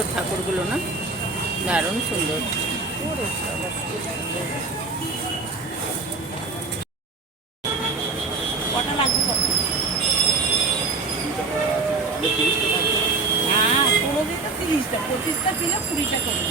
সুন্দর ঠাকুরগুলো না, দারুণ সুন্দর। কটা লাগবে? হ্যাঁ, 30টা 25টা ছিল, 20টা করে।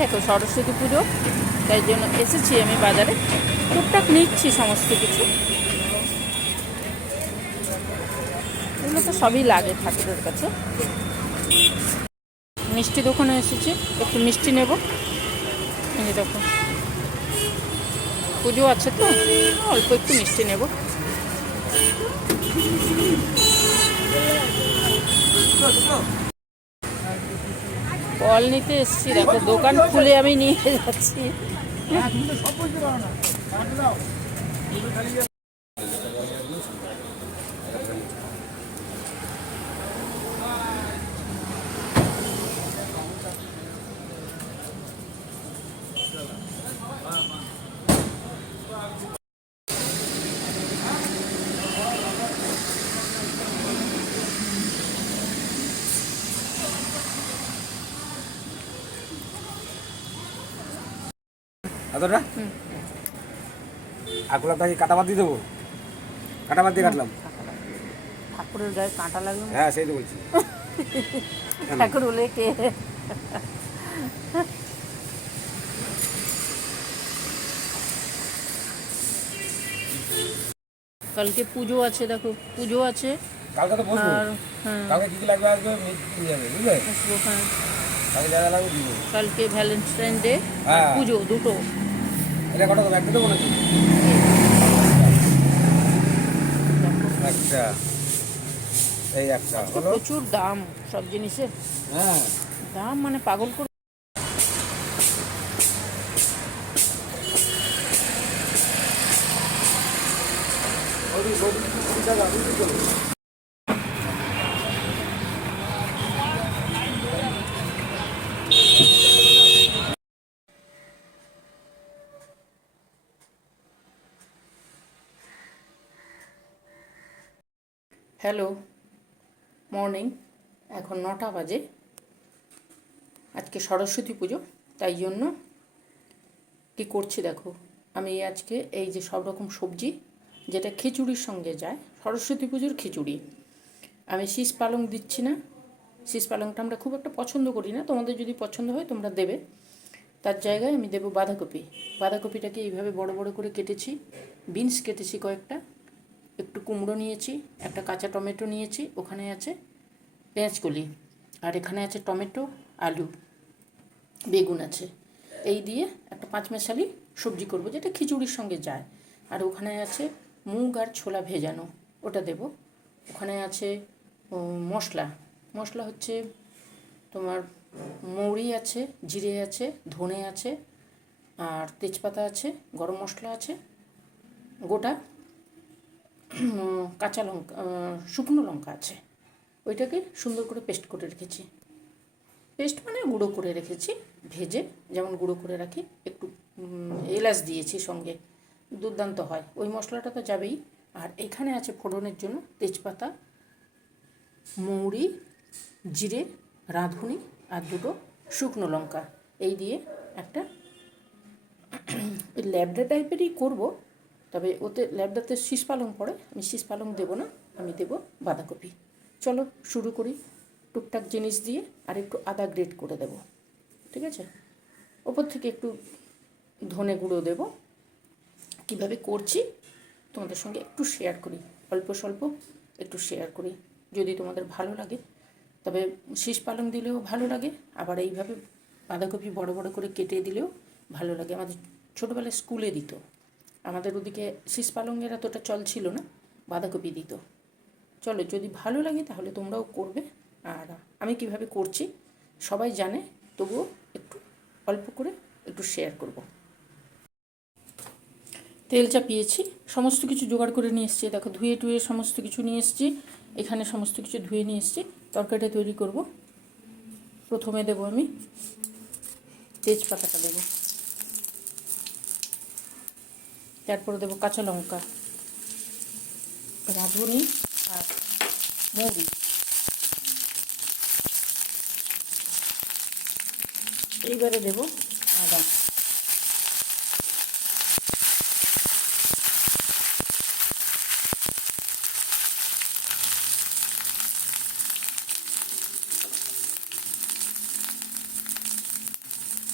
দেখো সরস্বতী পুজো, তাই জন্য এসেছি আমি বাজারে, টুকটাক নিচ্ছি সমস্ত কিছু। এগুলো তো সবই লাগে ঠাকুরের কাছে। মিষ্টি দোকানে এসেছি, একটু মিষ্টি নেব। এই দেখো পুজো আছে তো, অল্প একটু মিষ্টি নেব। ফল নিতে এসেছি, দেখো দোকান খুলে আমি নিয়ে যাচ্ছি। এতটা আকুলাটাকে কাটা বাদ দিয়ে দেবো, কাটা বাদ দিয়ে কাটলাম। ঠাকুরের গায়ে কাঁটা লাগবে? হ্যাঁ সেই তো বলছি। ঠাকুর বলে কে? কালকে পুজো আছে, দেখো পুজো আছে। কালকে তো বসবো, কালকে কি কি লাগবে আসবে নিয়ে যাবে, বুঝলে? আসবো, হ্যাঁ। কালকে যা যা লাগবে দিব। কালকে ভ্যালেন্টাইন ডে, হ্যাঁ পুজো দুটো। এটা কটা ব্যাগ দেবো নাকি? একটা, এই একটা হলো। প্রচুর দাম সব জিনিসের, হ্যাঁ দাম মানে পাগল করে। Hello, morning. এখন 9টা বাজে। আজকে সরস্বতী পুজো, তাই জন্য কী করছি দেখো। আমি আজকে এই যে সব রকম সবজি, যেটা খিচুড়ির সঙ্গে যায়, সরস্বতী পুজোর খিচুড়ি, আমি শীষ পালং দিচ্ছি না। শীষ পালংটা আমরা খুব একটা পছন্দ করি না, তোমাদের যদি পছন্দ হয় তোমরা দেবে। তার জায়গায় আমি দেবো বাঁধাকপি। বাঁধাকপিটাকে এইভাবে বড় বড় করে কেটেছি, বিনস কেটেছি কয়েকটা, একটু কুমড়ো নিয়েছি, একটা কাঁচা টমেটো নিয়েছি, ওখানে আছে পেঁয়াজকলি, আর এখানে আছে টমেটো, আলু, বেগুন আছে। এই দিয়ে একটা পাঁচমেশালি সবজি করব, যেটা খিচুড়ির সঙ্গে যায়। আর ওখানে আছে মুগ আর ছোলা ভেজানো, ওটা দেব। ওখানে আছে মশলা, মশলা হচ্ছে তোমার মৌরি আছে, জিরে আছে, ধনে আছে, আর তেজপাতা আছে, গরম মশলা আছে, গোটা কাঁচা লঙ্কা, শুকনো লঙ্কা আছে। ওইটাকে সুন্দর করে পেস্ট করে রেখেছি। পেস্ট মানে গুঁড়ো করে রেখেছি, ভেজে যেমন গুঁড়ো করে রাখি। একটু এলাচ দিয়েছি সঙ্গে, দুর্দান্ত হয়। ওই মশলাটা তো যাবেই। আর এখানে আছে ফোড়নের জন্য তেজপাতা, মৌরি, জিরে, রাঁধুনি আর দুটো শুকনো লঙ্কা। এই দিয়ে একটা ল্যাবড়া টাইপেরই করব, তবে ওতে ল্যাবড়াতে শীষ পালং পড়ে, আমি শীষ পালং দেবো না, আমি দেবো বাঁধাকপি। চলো শুরু করি। টুকটাক জিনিস দিয়ে আর একটু আদা গ্রেট করে দেব, ঠিক আছে? ওপর থেকে একটু ধনে গুঁড়ো দেব। কীভাবে করছি তোমাদের সঙ্গে একটু শেয়ার করি, অল্প স্বল্প একটু শেয়ার করি, যদি তোমাদের ভালো লাগে। তবে শীষ পালং দিলেও ভালো লাগে, আবার এইভাবে বাঁধাকপি বড় বড় করে কেটে দিলেও ভালো লাগে। আমাদের ছোটোবেলায় স্কুলে দিত, আমাদের ওদিকে শীষ পালংয়ের এতটা চল ছিল না, বাঁধাকপি দিত। চলো, যদি ভালো লাগে তাহলে তোমরাও করবে। আর আমি কিভাবে করছি সবাই জানে, তবুও একটু অল্প করে একটু শেয়ার করব। তেল চাপিয়েছি, সমস্ত কিছু জোগাড় করে নিয়ে এসেছি। দেখো ধুয়ে টুয়ে সমস্ত কিছু নিয়ে এসেছি, এখানে সমস্ত কিছু ধুয়ে নিয়ে এসেছি। তরকারিটা তৈরি করব। প্রথমে দেবো আমি তেজপাতাটা, দেবো তারপরে দেবো কাঁচা লঙ্কা, রাঁধুনি আর মৌরি। এইবারে দেবো আদা।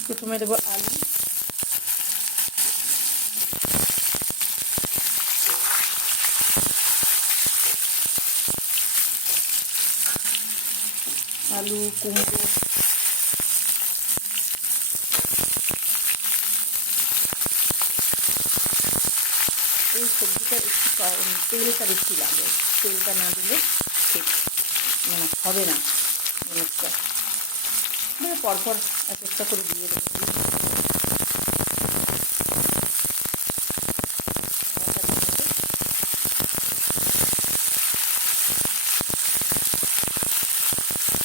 প্রথমে দেবো আলু, আলু, কুমড়ো, এই সবজিটা একটু তেলটা বেশি লাগে, তেলটা না দিলে ঠিক মানে হবে না জিনিসটা। মানে পরপর এক একটা করে দিয়ে দেবো।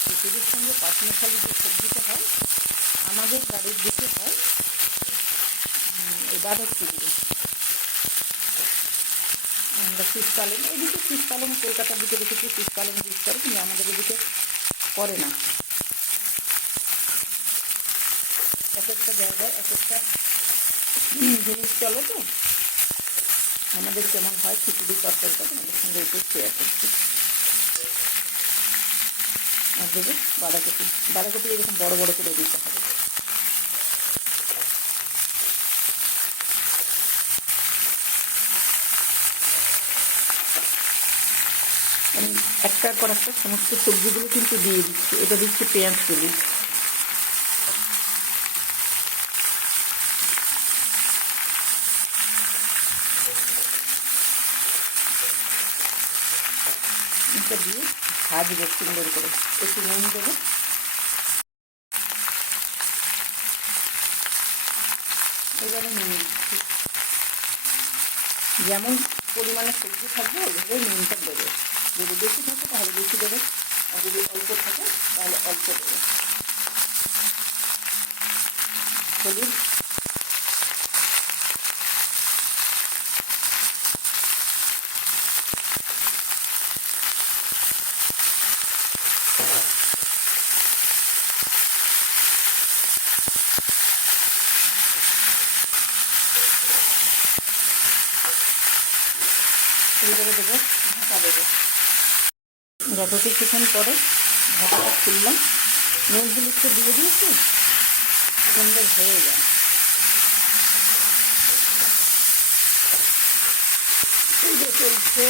খিচুড়ির সঙ্গে পাঁচমিশালি যে সবজিটা হয় আমাদের বাড়ির দিকে হয় এই বাঁধাকপি দিয়ে। আমরা শীতকালীন এদিকে শীতকালীন কলকাতার দিকে দেখেছি শীতকালীন ইউজ করে, কিন্তু আমাদের এদিকে করে না। এক একটা জায়গায় এক একটা জিনিস চলে, তো আমাদের কেমন হয় খিচুড়ি তরকারিটা আমাদের সঙ্গে একটু শেয়ার করছি। আর দেবো বাঁধাকপি। বাঁধাকপি এরকম বড় বড় করে দিতে হবে। আমি একটার পর একটা সমস্ত সবজিগুলো কিন্তু দিয়ে দিচ্ছি। এটা দিচ্ছি পেঁয়াজ কুলি, এটা দিয়ে ভাজবো সুন্দর করে। একটু নুন দেবো, এবারে নুন দিচ্ছি। যেমন পরিমাণে সবজি থাকবে ওইভাবে নুনটা দেবে। যদি বেশি থাকে তাহলে বেশি দেবে, আর যদি অল্প থাকে তাহলে অল্প দেবে। হলুদ, এইবারে দেবো ঢাকা দেবো। যত কিছুক্ষণ পরে ঢাকাটা খুললাম, নুন হলুদটা দিয়ে দিয়েছি, সুন্দর হয়ে যায়। এই যে চলছে,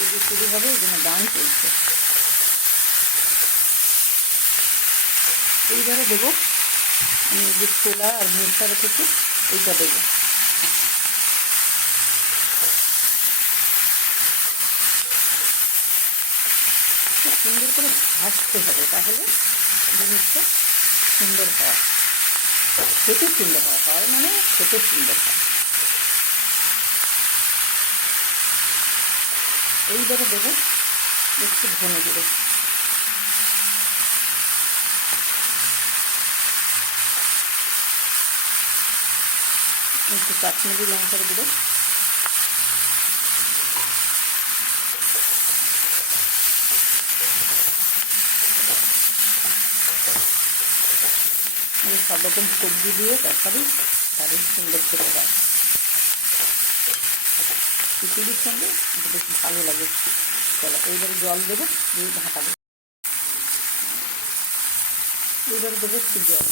এই যে শুরু হবে, এই জন্য গান চলছে। এইবারে দেবো আমি যে ছোলা আর মুরগা রেখেছি এইটা দেবো। সুন্দর করে ভাজতে হবে, তাহলে জিনিসটা সুন্দর হয়, খেতে সুন্দর হয়। হয় মানে খেতে সুন্দর হয়। এইবারে দেবো একটু ধনে গুঁড়ো, একটু কাশ্মীরি লঙ্কার গুঁড়ো, সব রকম সবজি দিয়ে তরকারি দারুণ সুন্দর খেতে হয়। খিচুড়ির সঙ্গে এটা বেশ ভালো লাগে। চলো এইবারে জল দেবো, দিয়ে ঢাকা দেবো। এইবারে দেবো একটু জল।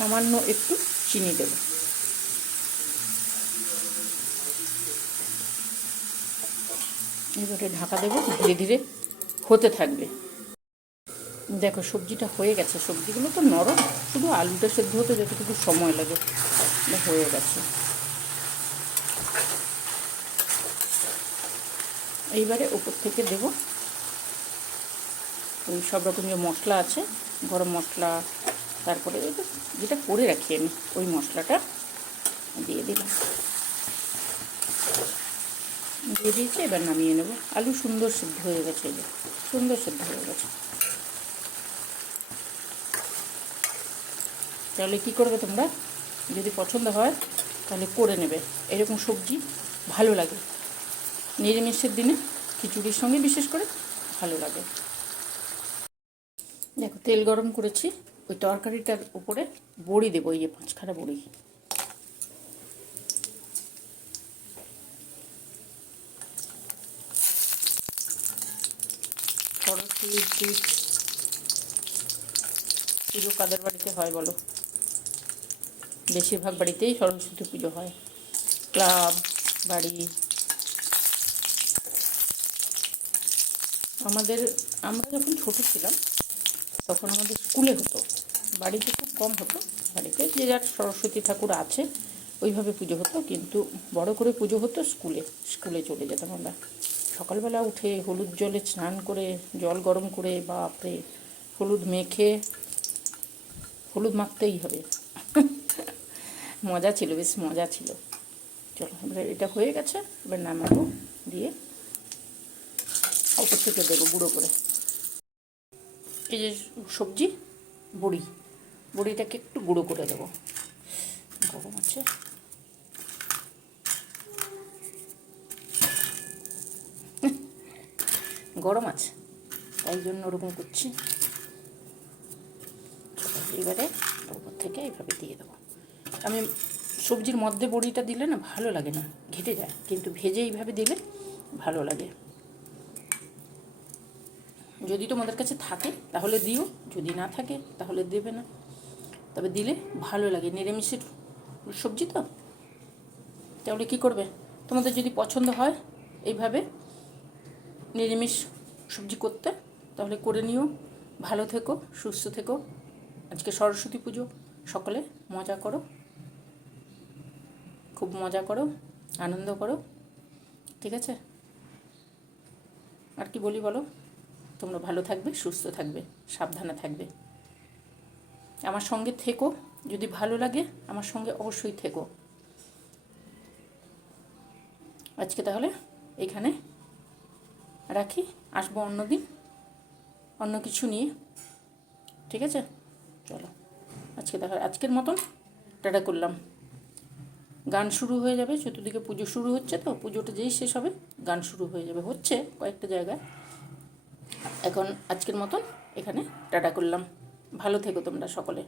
সামান্য একটু চিনি দেব। এবারে ঢাকা দেবো, ধীরে ধীরে হতে থাকবে। দেখো সবজিটা হয়ে গেছে, সবজিগুলো তো নরম, শুধু আলুটা সেদ্ধ হতে যতটুকু সময় লাগে হয়ে গেছে। এইবারে ওপর থেকে দেব ওই সব রকম যে মশলা আছে, গরম মশলা, তারপরে যেটা করে রাখি আমি ওই মশলাটা দিয়ে দিলাম, দিয়ে দিয়েছি। এবার নামিয়ে নেব। আলু সুন্দর সিদ্ধ হয়ে গেছে, এই যে সুন্দর সিদ্ধ হয়ে গেছে। তাহলে কী করবে তোমরা, যদি পছন্দ হয় তাহলে করে নেবে। এরকম সবজি ভালো লাগে নিরামিষের দিনে, খিচুড়ির সঙ্গে বিশেষ করে ভালো লাগে। দেখো তেল গরম করেছি, ওই তরকারিটার উপরে বড়ি দেবো, এই যে 5খানা বড়ি। সরস্বতী পুজো কাদের বাড়িতে হয় বলো? বেশিরভাগ বাড়িতেই সরস্বতী পুজো হয়, ক্লাব, বাড়ি। আমরা যখন ছোটো ছিলাম তখন আমাদের স্কুলে হতো, বাড়িতে খুব কম হতো। বাড়িতে যে যার সরস্বতী ঠাকুর আছে ওইভাবে পুজো হতো, কিন্তু বড় করে পুজো হতো স্কুলে চলে যেতাম আমরা। সকালবেলা উঠে হলুদ জলে স্নান করে, জল গরম করে, বাপরে, হলুদ মেখে, হলুদ মাখতেই হবে। মজা ছিল, বেশ মজা ছিল। চলো এবার এটা হয়ে গেছে, এবার নামাবো, দিয়ে অল্প থেকে দেবো গুঁড়ো করে। এই যে সবজি, বড়িটাকে একটু গুঁড়ো করে দেবো। গরম আছে, গরম আছে, তাই জন্য ওরকম করছি। এবারে ওপর থেকে এইভাবে দিয়ে দেবো। আমি সবজির মধ্যে বড়িটা দিলে না ভালো লাগে না, ঘেটে যায়, কিন্তু ভেজে এইভাবে দিলে ভালো লাগে। যদি তোমাদের কাছে থাকে তাহলে দিও, যদি না থাকে তাহলে দেবে না, তবে দিলে ভালো লাগে। নিরামিষের সবজি তো, তাহলে কী করবে, তোমাদের যদি পছন্দ হয় এইভাবে নিরামিষ সবজি করতে, তাহলে করে নিও। ভালো থেকো, সুস্থ থেকো। আজকে সরস্বতী পুজো, সকলে মজা করো, খুব মজা করো, আনন্দ করো, ঠিক আছে? আর কি বলি বলো? তোমরা ভালো থাকবে, সুস্থ থাকবে, সাবধানে থাকবে। আমার সঙ্গে থেকো, যদি ভালো লাগে আমার সঙ্গে অবশ্যই থেকো। আজকে তাহলে এইখানে রাখি, আসবো অন্য দিন অন্য কিছু নিয়ে, ঠিক আছে? চলো আজকে তাহলে আজকের মতন টাটা করলাম। গান শুরু হয়ে যাবে, চতুর্দিকে পুজো শুরু হচ্ছে, তো পুজোটা যেই শেষ হবে গান শুরু হয়ে যাবে, হচ্ছে কয়েকটা জায়গায়। এখন আজকের মতন এখানে টাটা করলাম। ভালো থেকো তোমরা সকলে।